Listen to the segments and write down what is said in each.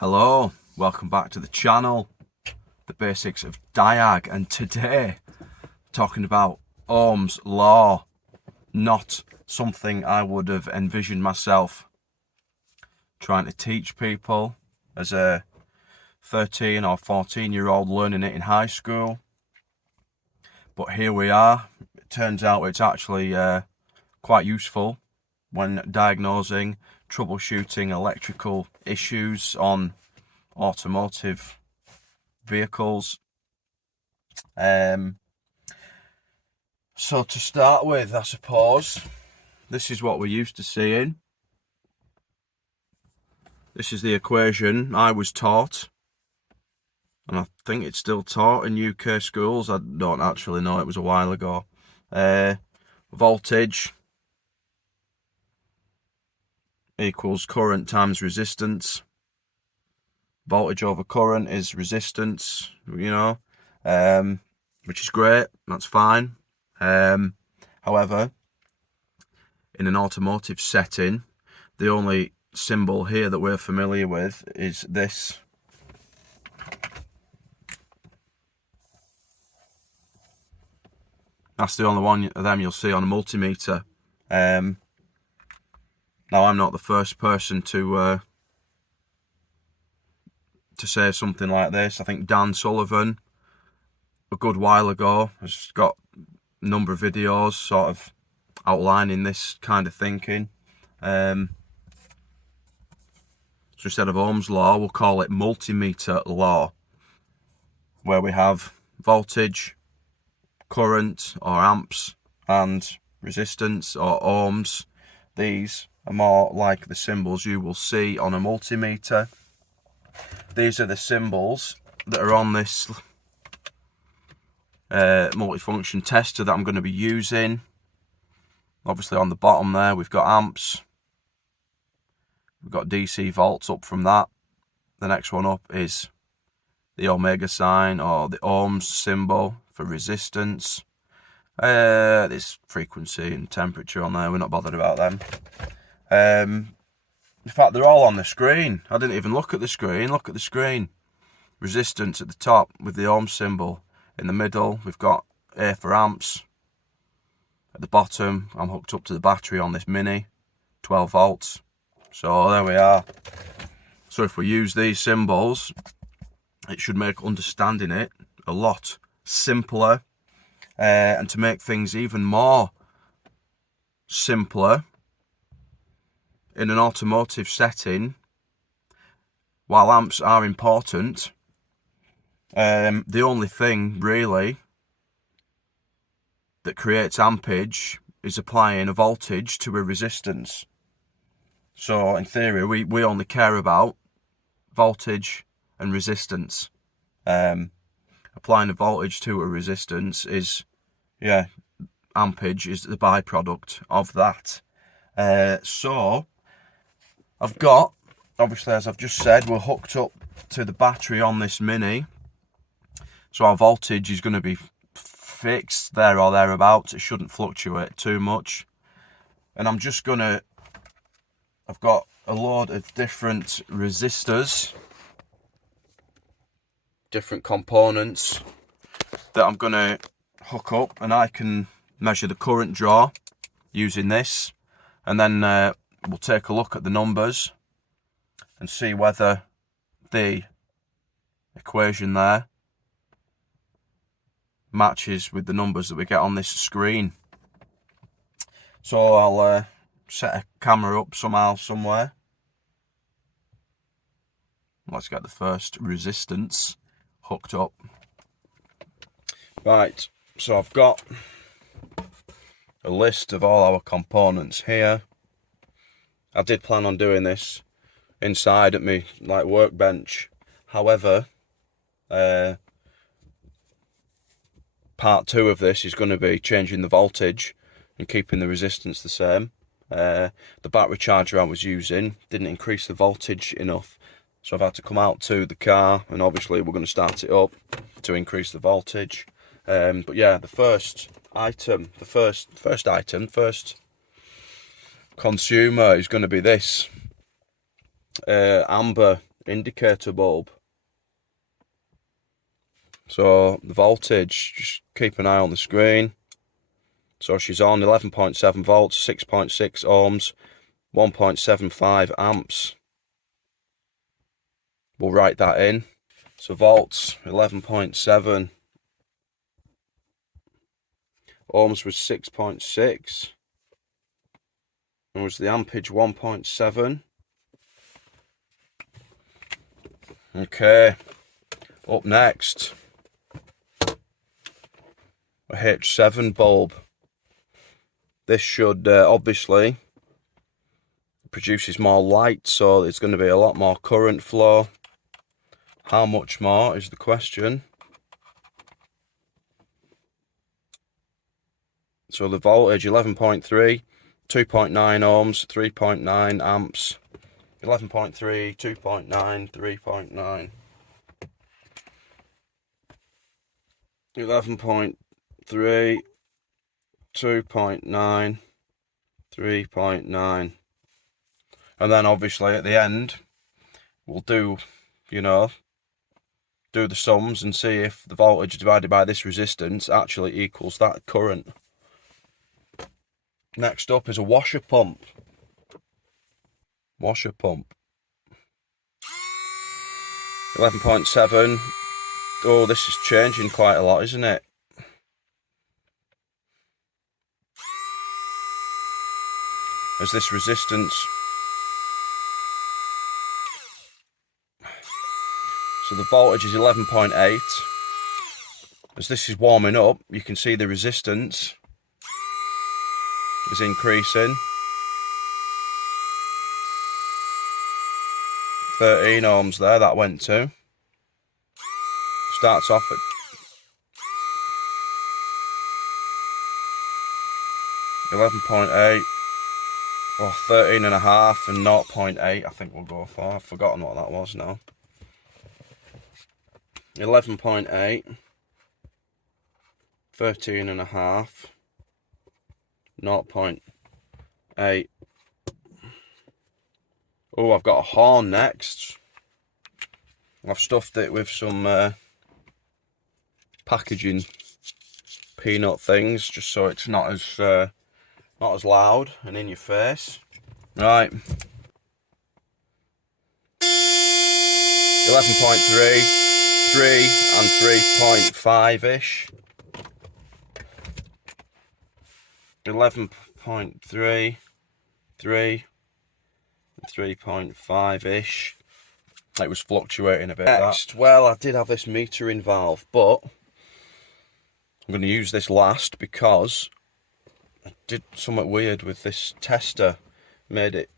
Hello, welcome back to the channel, the basics of Diag, and today talking about Ohm's Law, not something I would have envisioned myself trying to teach people as a 13 or 14-year-old learning it in high school. But here we are. It turns out it's actually quite useful when diagnosing, troubleshooting electrical issues on automotive vehicles. So to start with, I suppose, this is what we're used to seeing. This is the equation I was taught, and I think it's still taught in UK schools. I don't actually know, it was a while ago. Voltage equals current times resistance. Voltage over current is resistance, which is great, that's fine. However, in an automotive setting, the only symbol here that we're familiar with is this. That's the only one of them you'll see on a multimeter. Now, I'm not the first person to say something like this. I think Dan Sullivan, a good while ago, has got a number of videos sort of outlining this kind of thinking. So instead of Ohm's law, we'll call it multimeter law, where we have voltage, current or amps, and resistance or ohms. These are more like the symbols you will see on a multimeter. These are the symbols that are on this multifunction tester that I'm going to be using. Obviously on the bottom there we've got amps, we've got DC volts up from that. The next one up is the omega sign or the ohms symbol for resistance. There's frequency and temperature on there, we're not bothered about them. In fact, they're all on the screen. I didn't even look at the screen. Look at the screen. Resistance at the top with the ohm symbol. In the middle, we've got A for amps. At the bottom, I'm hooked up to the battery on this Mini, 12 volts. So there we are. So if we use these symbols, it should make understanding it a lot simpler. And to make things even more simpler, in an automotive setting, while amps are important, the only thing really that creates ampage is applying a voltage to a resistance. So in theory, we only care about voltage and resistance. Applying a voltage to a resistance is, ampage is the byproduct of that. So I've got, obviously, as I've just said, we're hooked up to the battery on this Mini. So our voltage is going to be fixed there or thereabouts. It shouldn't fluctuate too much. And I'm just going to, I've got a load of different resistors, different components that I'm going to hook up, and I can measure the current draw using this. And then we'll take a look at the numbers and see whether the equation there matches with the numbers that we get on this screen. So I'll set a camera up somehow, somewhere. Let's get the first resistance hooked up. Right, so I've got a list of all our components here. I did plan on doing this inside at me workbench. However, part 2 of this is going to be changing the voltage and keeping the resistance the same. The battery charger I was using didn't increase the voltage enough, so I've had to come out to the car, and obviously we're going to start it up to increase the voltage. But yeah, the first consumer is going to be this amber indicator bulb. So the voltage, just keep an eye on the screen. So she's on 11.7 volts, 6.6 ohms, 1.75 amps. We'll write that in. So volts, 11.7. Ohms was 6.6. And was the ampage 1.7. Okay. Up next, a H7 bulb. This should obviously produces more light, so there's going to be a lot more current flow. How much more is the question. So the voltage 11.3, 2.9 ohms, 3.9 amps. 11.3, 2.9, 3.9. 11.3, 2.9, 3.9. And then obviously at the end, we'll do, do the sums and see if the voltage divided by this resistance actually equals that current. Next up is a washer pump. Washer pump. 11.7. Oh, this is changing quite a lot, isn't it? As this resistance. So the voltage is 11.8. As this is warming up, you can see the resistance is increasing. 13 ohms there, that went to. Starts off at 11.8. Or 13.5 and 0.8, I think we'll go for. I've forgotten what that was now. 11.8. 13.5. 0.8. Oh, I've got a horn next. I've stuffed it with some packaging peanut things, just so it's not as loud and in your face. Right. 11.3, 3 and 3.5-ish. 11.3, 3 and 3.5-ish. It was fluctuating a bit. Next, well, I did have this metering valve, but I'm going to use this last because I did something weird with this tester. Made it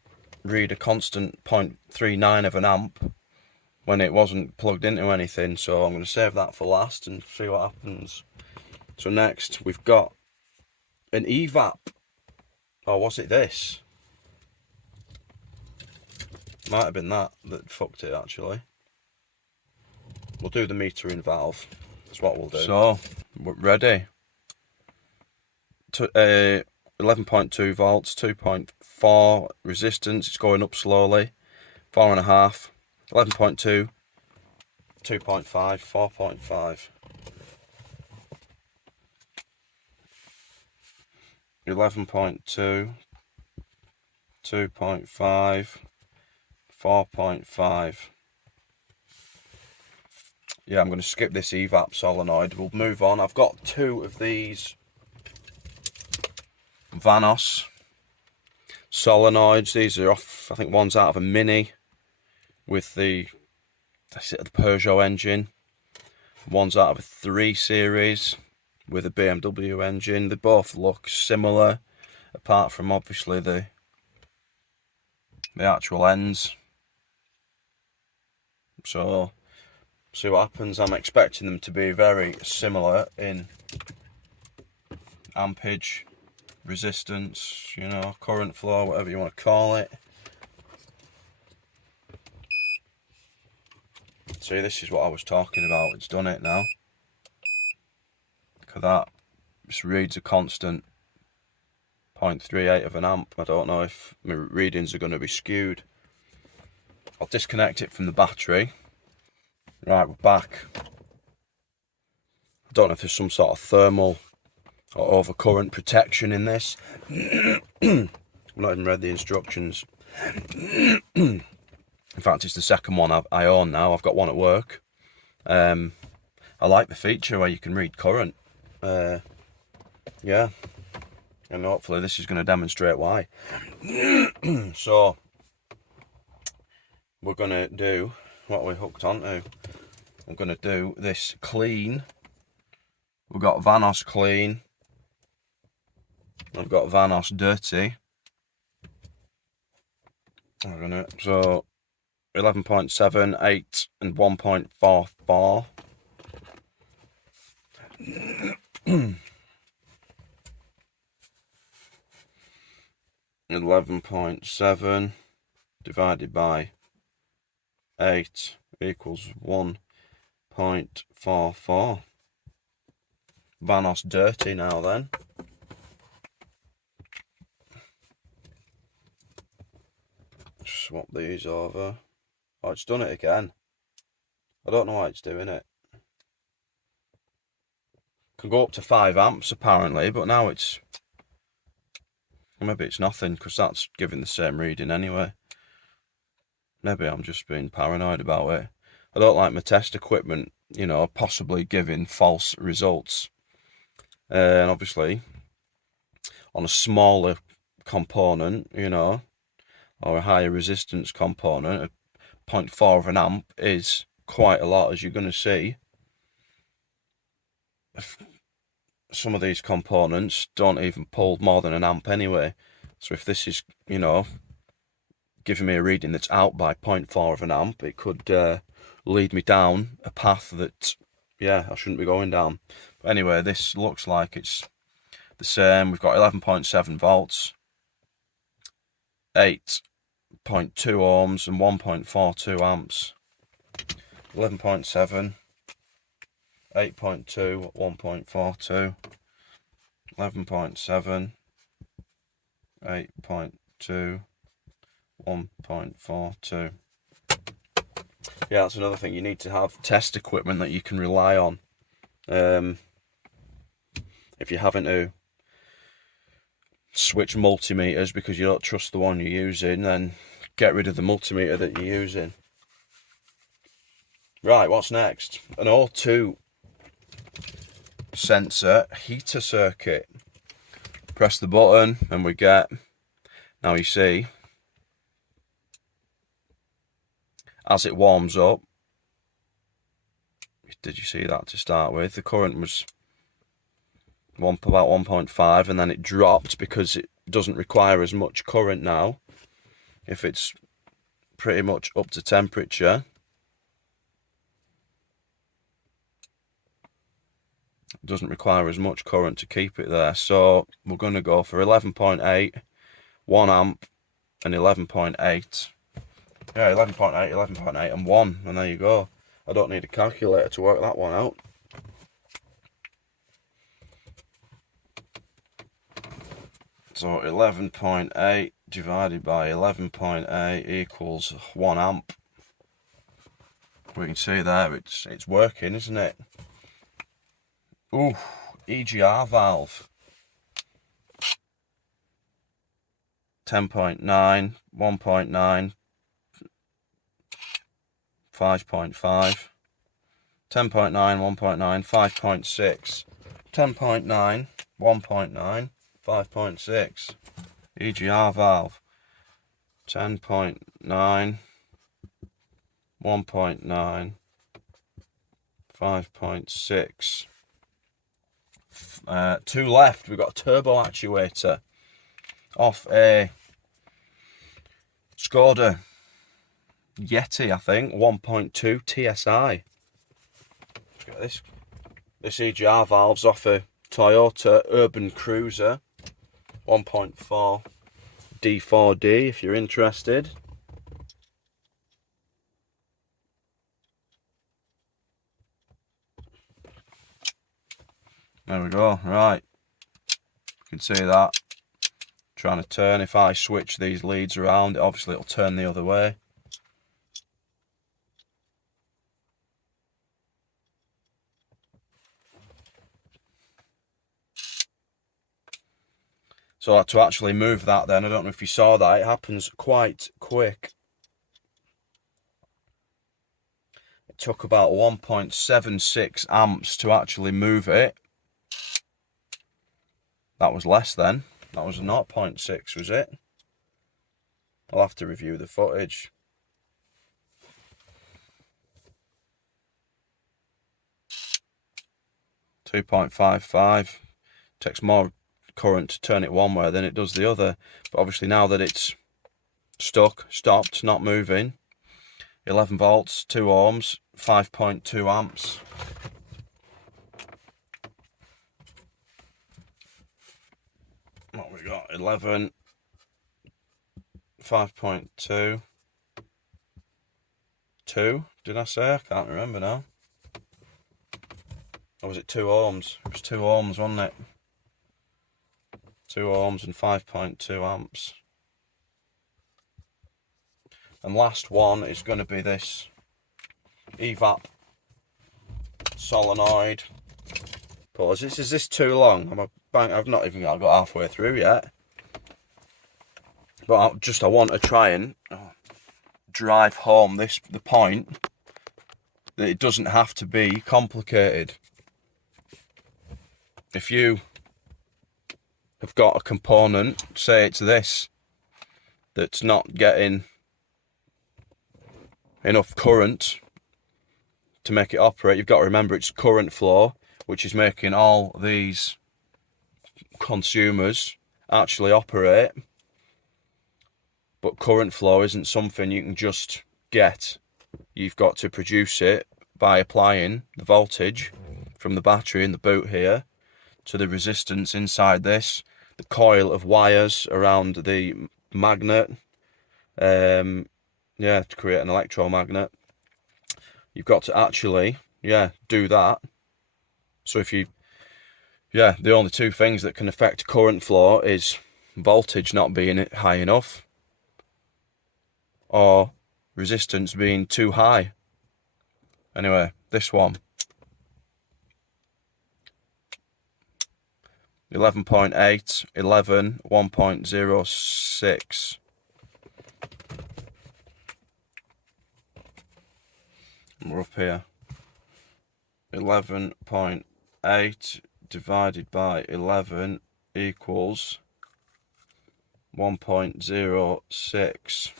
read a constant 0.39 of an amp when it wasn't plugged into anything. So I'm going to save that for last and see what happens. So next we've got an evap. Or was it this? Might have been that fucked it actually. We'll do the metering valve. That's what we'll do. So, we're ready. 11.2 volts, 2.4 resistance. It's going up slowly. 4.5. 11.2. 2.5. 4.5. 11.2. 2.5. 4.5. Yeah, I'm going to skip this evap solenoid. We'll move on. I've got two of these Vanos solenoids. These are off, I think one's out of a Mini with the Peugeot engine. One's out of a 3 Series with a BMW engine. They both look similar, apart from obviously the actual ends. So, see what happens. I'm expecting them to be very similar in ampage, resistance, current flow, whatever you want to call it. See, this is what I was talking about. It's done it now. Look at that. This reads a constant 0.38 of an amp. I don't know if my readings are going to be skewed. I'll disconnect it from the battery. Right, we're back. I don't know if there's some sort of thermal or overcurrent protection in this. I've not even read the instructions. In fact, it's the second one I own now. I've got one at work. I like the feature where you can read current. Yeah, and hopefully this is going to demonstrate why. So we're going to do what we hooked onto. I'm going to do this clean. We've got Vanos clean. I've got Vanos dirty. I'm gonna, so 11.7, 8 and 1.44. 11.7 divided by 8 equals 1.44. Vanos dirty now then. Swap these over. Oh, it's done it again. I don't know why it's doing it. Can go up to 5 amps apparently, but now it's... Maybe it's nothing, because that's giving the same reading anyway. Maybe I'm just being paranoid about it. I don't like my test equipment, you know, possibly giving false results. And obviously, on a smaller component, you know, or a higher resistance component, a 0.4 of an amp is quite a lot, as you're going to see. Some of these components don't even pull more than an amp anyway. So if this is, you know, giving me a reading that's out by 0.4 of an amp, it could lead me down a path that, yeah, I shouldn't be going down. But anyway, this looks like it's the same. We've got 11.7 volts, 8.2 ohms and 1.42 amps. 11.7, 8.2, 1.42, 11.7, 8.2, 1.42. Yeah, that's another thing. You need to have test equipment that you can rely on. If you're having to switch multimeters because you don't trust the one you're using, then get rid of the multimeter that you're using. Right, what's next? An O2 sensor heater circuit. Press the button and we get, now you see, as it warms up, did you see that to start with? The current was about 1.5 and then it dropped because it doesn't require as much current now if it's pretty much up to temperature. It doesn't require as much current to keep it there, so we're going to go for 11.8, 1 amp and 11.8. Yeah, 11.8, 11.8 and 1, and there you go. I don't need a calculator to work that one out. So 11.8 divided by 11.8 equals 1 amp. We can see there it's working, isn't it? Ooh, EGR valve. 10.9, 1.9, 5.5, 10.9, 1.9, 5.6, 10.9, 1.9, 5.6. EGR valve. 10.9, 1.9, 5.6. 2 left. We've got a turbo actuator off a Skoda Yeti, I think, 1.2 TSI. Let's get this. This EGR valve's off a Toyota Urban Cruiser 1.4 D4D if you're interested. There we go, right. You can see that. Trying to turn. If I switch these leads around, obviously it'll turn the other way. So to actually move that then, I don't know if you saw that, it happens quite quick. It took about 1.76 amps to actually move it. That was less then. That was 0.6, was it? I'll have to review the footage. .55. Takes more current to turn it one way than it does the other. But obviously now that it's stuck, stopped, not moving, 11 volts, 2 ohms, 5.2 amps. What we got? 11, 5.2, 2, did I say? I can't remember now. Or was it 2 ohms? It was 2 ohms, wasn't it? 2 ohms and 5.2 amps. And last one is going to be this evap solenoid. Pause. Is this too long? I've not even got halfway through yet. But I want to try and drive home the point that it doesn't have to be complicated. If you have got a component, say it's this, that's not getting enough current to make it operate, you've got to remember it's current flow, which is making all these consumers actually operate. But current flow isn't something you can just get. You've got to produce it by applying the voltage from the battery in the boot here to the resistance inside this, the coil of wires around the magnet, to create an electromagnet. You've got to actually, do that. So the only two things that can affect current flow is voltage not being high enough or resistance being too high. Anyway, this one, 11.8, 11, 1.06. And we're up here. 11.8 divided by 11 equals 1.06.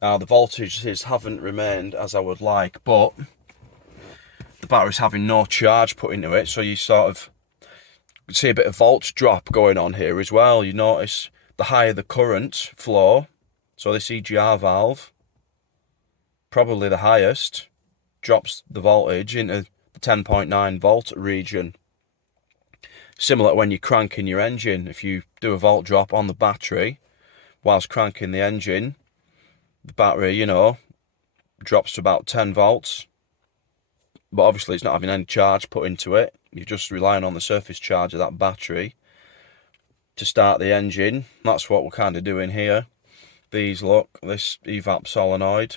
Now the voltages haven't remained as I would like, but the battery's having no charge put into it, so you sort of see a bit of volts drop going on here as well. You notice the higher the current flow, so this EGR valve, probably the highest, drops the voltage into the 10.9 volt region. Similar to when you're cranking your engine. If you do a volt drop on the battery whilst cranking the engine, the battery, drops to about 10 volts. But obviously it's not having any charge put into it. You're just relying on the surface charge of that battery to start the engine. That's what we're kind of doing here. This evap solenoid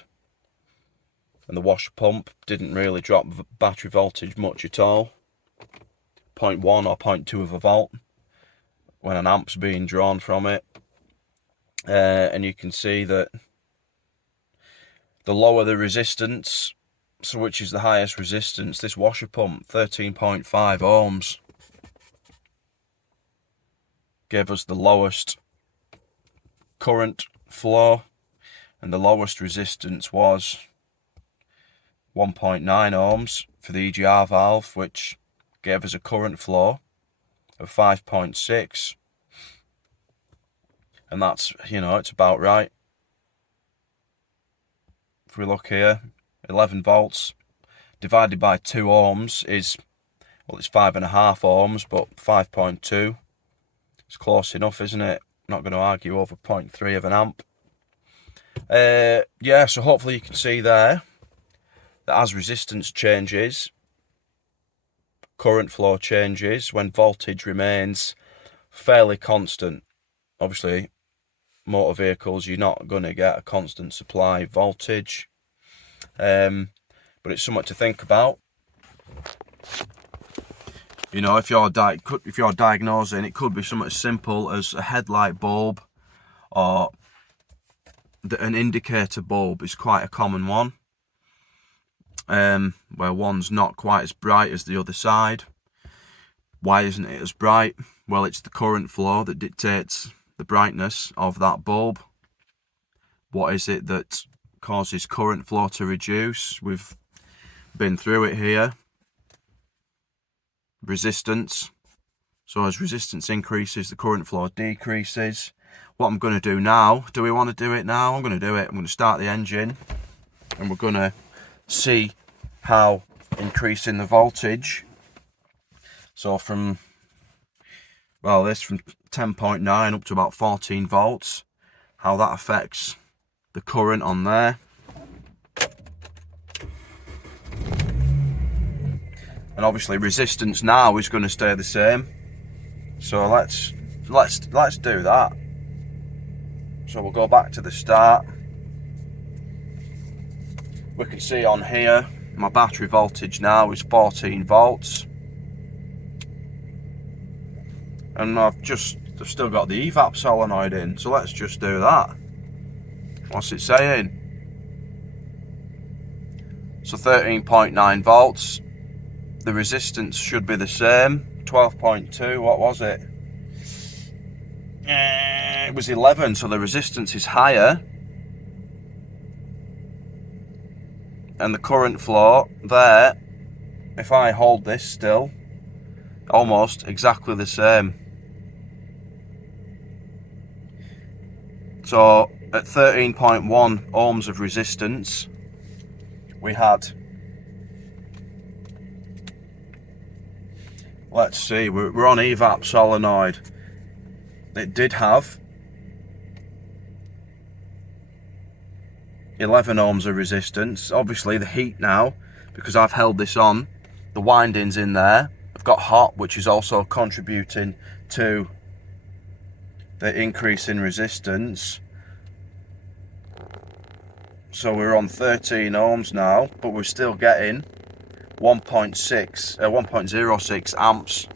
and the washer pump didn't really drop battery voltage much at all. 0.1 or 0.2 of a volt when an amp's being drawn from it. And you can see that the lower the resistance, so which is the highest resistance, this washer pump, 13.5 ohms, gave us the lowest current flow, and the lowest resistance was 1.9 ohms for the EGR valve, which gave us a current flow of 5.6. And that's, it's about right. If we look here, 11 volts divided by 2 ohms is, it's 5.5 ohms, but 5.2. It's close enough, isn't it? Not going to argue over 0.3 of an amp. So hopefully you can see there that as resistance changes, current flow changes when voltage remains fairly constant. Obviously, motor vehicles, you're not going to get a constant supply voltage, but it's something to think about. You know, if you're diagnosing, it could be something as simple as a headlight bulb, or an indicator bulb is quite a common one, where one's not quite as bright as the other side. Why isn't it as bright? Well, it's the current flow that dictates the brightness of that bulb. What is it that causes current flow to reduce? We've been through it here. Resistance. So as resistance increases, the current flow decreases. What I'm going to do now, do we want to do it now? I'm going to do it. I'm going to start the engine, and we're going to see how increasing the voltage, so from 10.9 up to about 14 volts, how that affects the current on there. And obviously resistance now is going to stay the same. So let's do that. So we'll go back to the start. We can see on here my battery voltage now is 14 volts. And I've still got the evap solenoid in, so let's just do that. What's it saying? So 13.9 volts. The resistance should be the same. 12.2, what was it? It was 11, so the resistance is higher. And the current flow there, if I hold this still, almost exactly the same. So at 13.1 ohms of resistance, we had, let's see, we're on evap solenoid. It did have 11 ohms of resistance. Obviously the heat now, because I've held this on, the windings in there have got hot, which is also contributing to the increase in resistance. So we're on 13 ohms now, but we're still getting 1.06 amps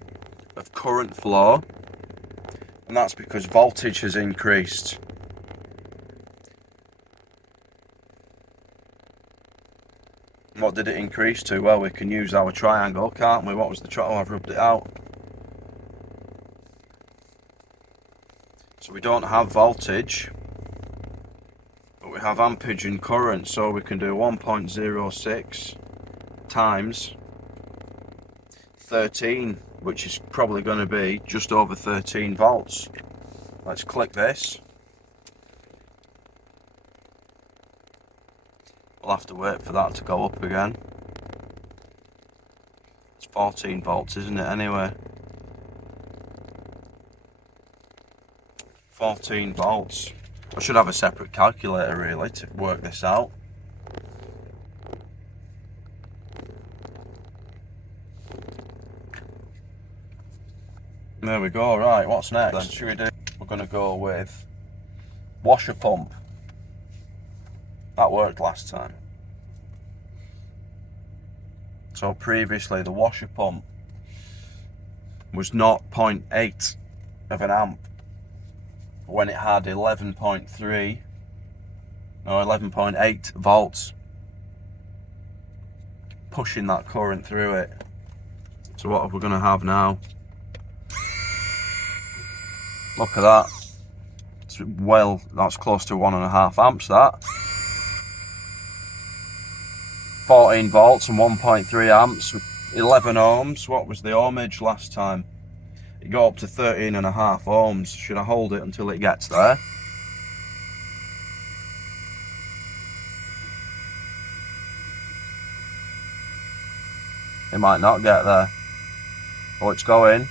of current flow, and that's because voltage has increased. What did it increase to? Well, we can use our triangle, can't we? What was the triangle? Oh, I've rubbed it out. So we don't have voltage, but we have ampage and current, so we can do 1.06 times 13, which is probably going to be just over 13 volts. Let's click this. We'll have to wait for that to go up again. It's 14 volts, isn't it, anyway? 14 volts. I should have a separate calculator really to work this out. There we go. Right, what's next? Then should we do? We're going to go with washer pump. That worked last time. So previously the washer pump was 0.8 of an amp when it had 11.8 volts pushing that current through it. So what are we going to have now? Look at that. Well, that's close to 1.5 amps, that. 14 volts and 1.3 amps, 11 ohms. What was the ohmage last time? It got up to 13.5 ohms. Should I hold it until it gets there? It might not get there. Oh, it's going.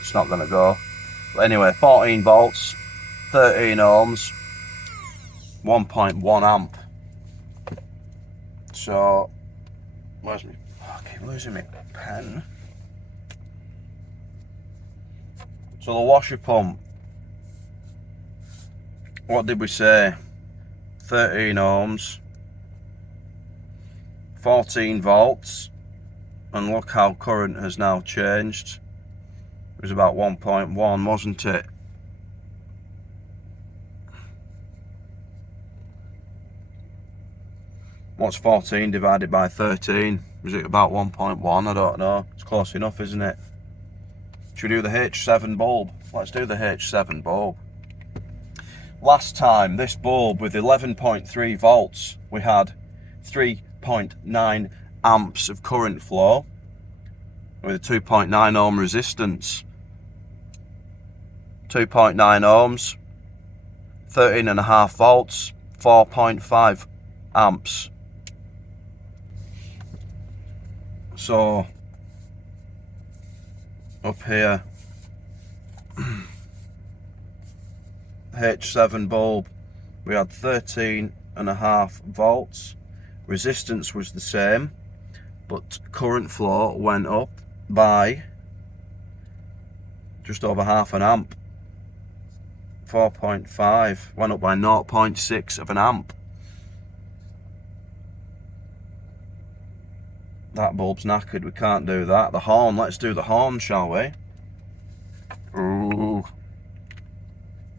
It's not going to go. But anyway, 14 volts, 13 ohms, 1.1 amp. So, where's me? Oh, I keep losing my pen. So the washer pump what did we say? 13 ohms, 14 volts, and look how current has now changed. It was about 1.1, wasn't it? What's 14 divided by 13? Was it about 1.1? I don't know. It's close enough, isn't it? Should we do the H7 bulb? Let's do the H7 bulb. Last time, this bulb with 11.3 volts, we had 3.9 amps of current flow with a 2.9 ohm resistance. 2.9 ohms, 13.5 volts, 4.5 amps. So up here, H7 bulb, we had 13.5 volts, resistance was the same, but current flow went up by just over half an amp. 4.5 went up by 0.6 of an amp. That bulb's knackered, we can't do that. The horn, let's do the horn, shall we? Ooh.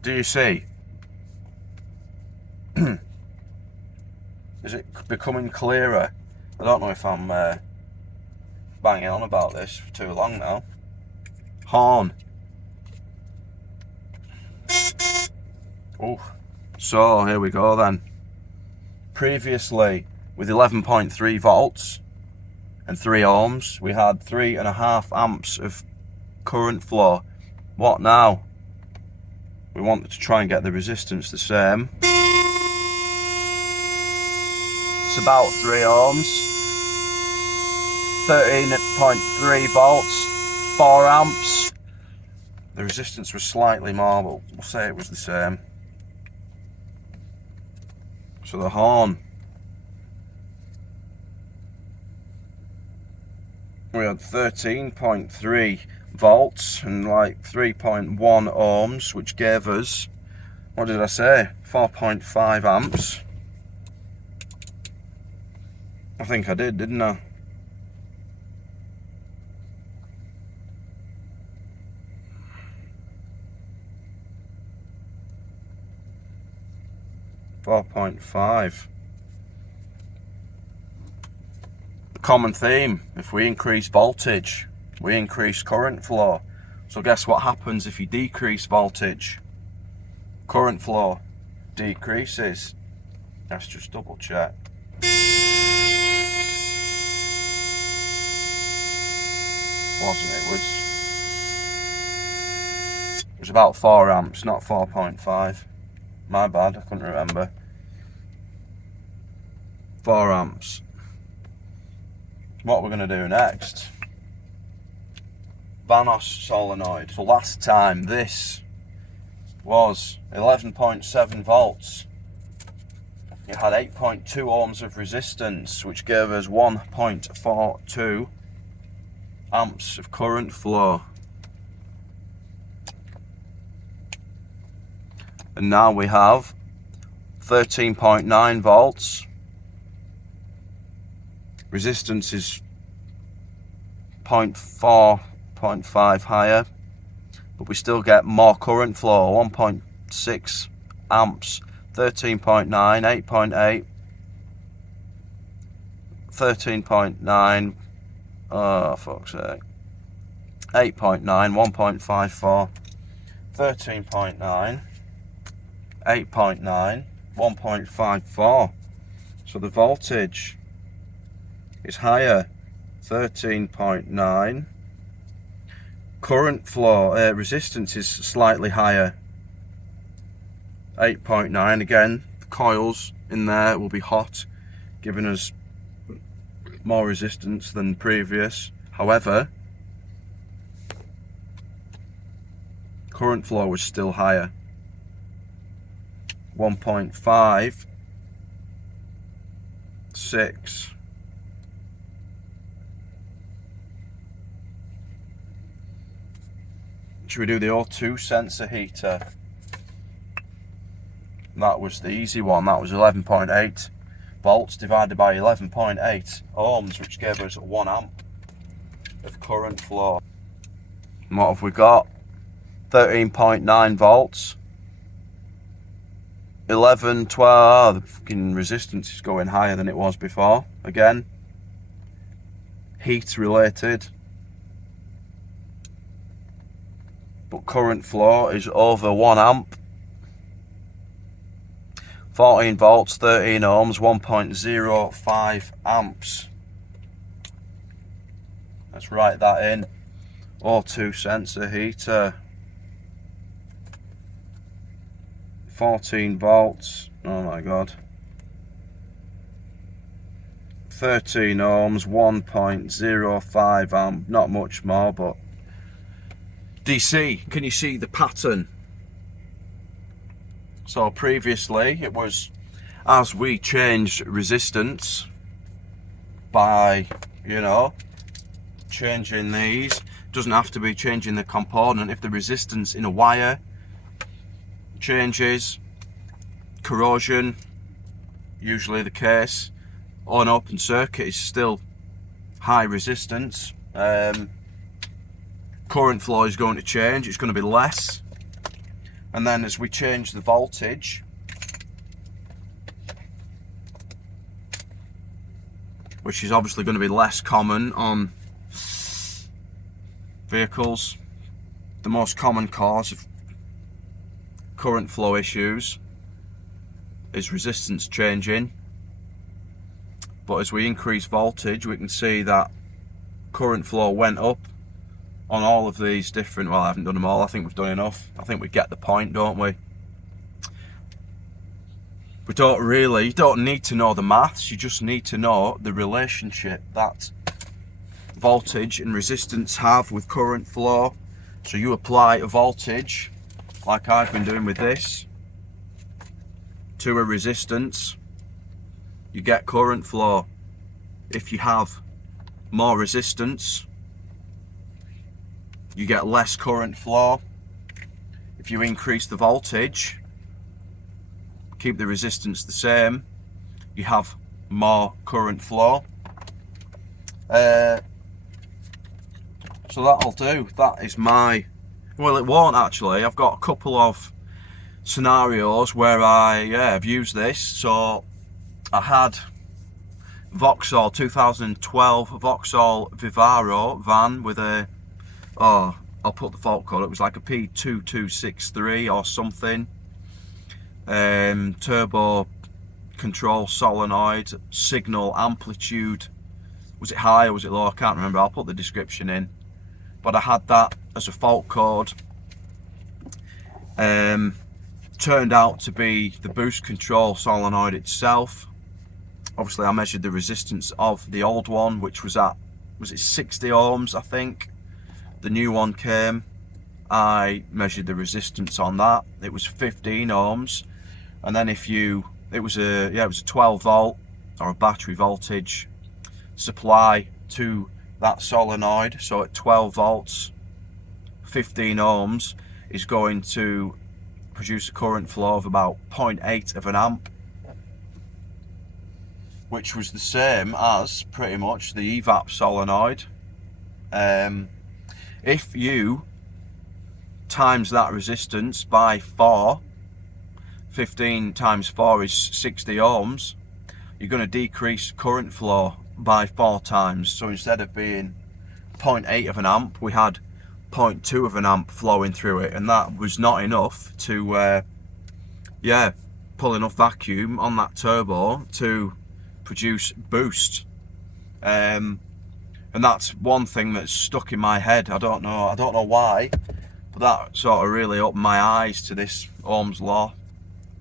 Do you see? Is it becoming clearer? I don't know if I'm banging on about this for too long now. Horn. Oh, so here we go then. Previously, with 11.3 volts and 3 ohms, we had 3.5 amps of current flow. What now? We want to try and get the resistance the same. It's about 3 ohms, 13.3 volts, 4 amps. The resistance was slightly more, but we'll say it was the same. So the horn, we had 13.3 volts and like 3.1 ohms, which gave us, what did I say, 4.5 amps. I think I did, didn't I? .5. The common theme, if we increase voltage, we increase current flow. So guess what happens if you decrease voltage? Current flow decreases. Let's just double check. Wasn't it? It was about 4 amps, not 4.5. My bad, I couldn't remember. 4 amps. What we're going to do next, Vanos solenoid. So last time this was 11.7 volts. It had 8.2 ohms of resistance, which gave us 1.42 amps of current flow. And now we have 13.9 volts. Resistance is 0.4, 0.5 higher, but we still get more current flow, 1.6 amps, 13.9, 8.8, 13.9, oh fuck's sake, 8.9, 1.54, 13.9, 8.9, 1.54. So the voltage is higher, 13.9. Current flow, resistance is slightly higher, 8.9. Again, the coils in there will be hot, giving us more resistance than previous. However, current flow is still higher, 1.56. Should we do the O2 sensor heater? That was the easy one. That was 11.8 volts divided by 11.8 ohms, which gave us 1 amp of current flow. And what have we got? 13.9 volts. 11, 12, the fucking resistance is going higher than it was before. Again, heat related. But current flow is over 1 amp. 14 volts, 13 ohms, 1.05 amps. Let's write that in. O2 sensor heater. 14 volts, oh my god. 13 ohms, 1.05 amp, not much more, but DC, can you see the pattern? So previously it was, as we changed resistance by, you know, changing these, doesn't have to be changing the component. If the resistance in a wire changes, corrosion, usually the case, on open circuit is still high resistance, current flow is going to change, it's going to be less. And then as we change the voltage, which is obviously going to be less common on vehicles, the most common cause of current flow issues is resistance changing. But as we increase voltage, we can see that current flow went up on all of these different, well, I haven't done them all, I think we've done enough. I think we get the point, don't we? We don't really, you don't need to know the maths, you just need to know the relationship that voltage and resistance have with current flow. So you apply a voltage, like I've been doing with this, to a resistance, you get current flow. If you have more resistance, you get less current flow. If you increase the voltage, keep the resistance the same, you have more current flow. So that'll do. That is my, well, it won't actually. I've got a couple of scenarios where I have used this. So I had Vauxhall 2012 Vauxhall Vivaro van with a, oh, I'll put the fault code, it was like a P2263 or something, turbo control solenoid, signal amplitude, was it high or was it low, I can't remember, I'll put the description in. But I had that as a fault code. Turned out to be the boost control solenoid itself. Obviously I measured the resistance of the old one, which was at, was it 60 ohms I think? The new one came, I measured the resistance on that, it was 15 ohms. And then if you, it was a 12 volt or a battery voltage supply to that solenoid. So at 12 volts, 15 ohms is going to produce a current flow of about 0.8 of an amp, which was the same as pretty much the evap solenoid. If you times that resistance by 4, 15 times 4 is 60 ohms, you're going to decrease current flow by 4 times. So instead of being 0.8 of an amp, we had 0.2 of an amp flowing through it, and that was not enough to pull enough vacuum on that turbo to produce boost. And that's one thing that's stuck in my head. I don't know why, but that sort of really opened my eyes to this Ohm's Law,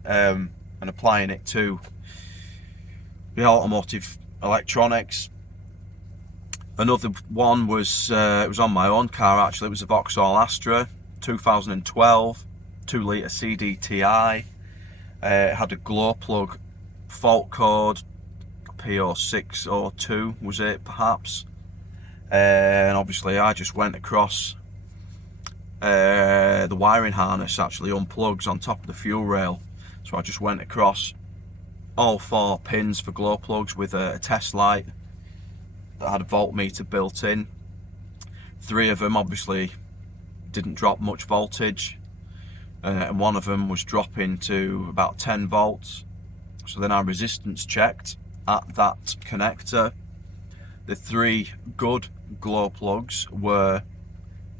and applying it to the automotive electronics. Another one was, it was on my own car actually, it was a Vauxhall Astra 2012 2-litre CDTI. It had a glow plug fault code, P0602 was it perhaps, and obviously I just went across the wiring harness, actually unplugs on top of the fuel rail. So I just went across all 4 pins for glow plugs with a test light that had a voltmeter built in. 3 of them obviously didn't drop much voltage, and 1 of them was dropping to about 10 volts. So then I resistance checked at that connector. The 3 good glow plugs were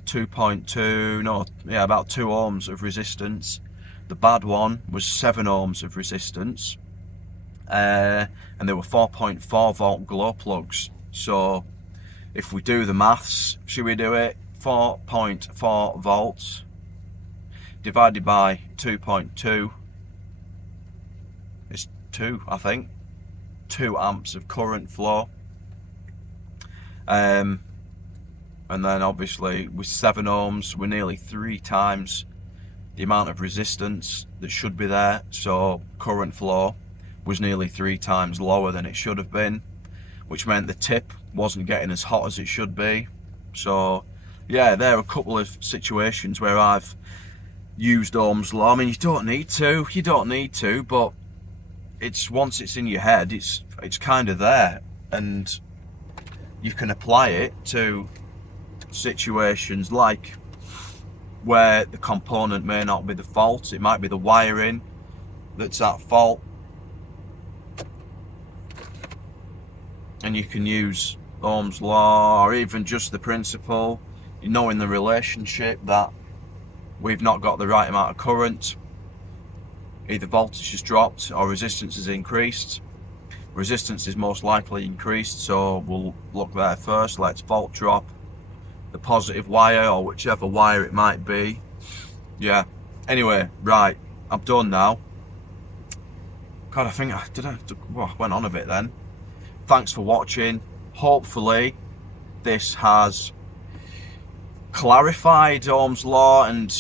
2.2, no, yeah, about 2 ohms of resistance. The bad one was 7 ohms of resistance, and they were 4.4 volt glow plugs. So if we do the maths, should we do it? 4.4 volts divided by 2.2 is 2, I think. 2 amps of current flow. And then obviously with 7 ohms, we're nearly 3 times the amount of resistance that should be there. So current flow was nearly 3 times lower than it should have been, which meant the tip wasn't getting as hot as it should be. So yeah, there are a couple of situations where I've used Ohm's law. I mean, you don't need to, but it's, once it's in your head, it's kind of there, and you can apply it to situations like where the component may not be the fault, it might be the wiring that's at fault, and you can use Ohm's law, or even just the principle, knowing the relationship that we've not got the right amount of current, either voltage has dropped or resistance has increased. Resistance is most likely increased, so we'll look there first. Let's volt drop the positive wire, or whichever wire it might be. Yeah, anyway, right, I'm done now. God, I think I went on a bit then. Thanks for watching. Hopefully this has clarified Ohm's law, and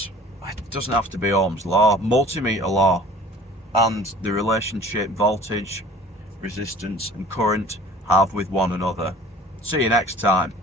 it doesn't have to be Ohm's law, multimeter law, and the relationship voltage, resistance and current have with one another. See you next time.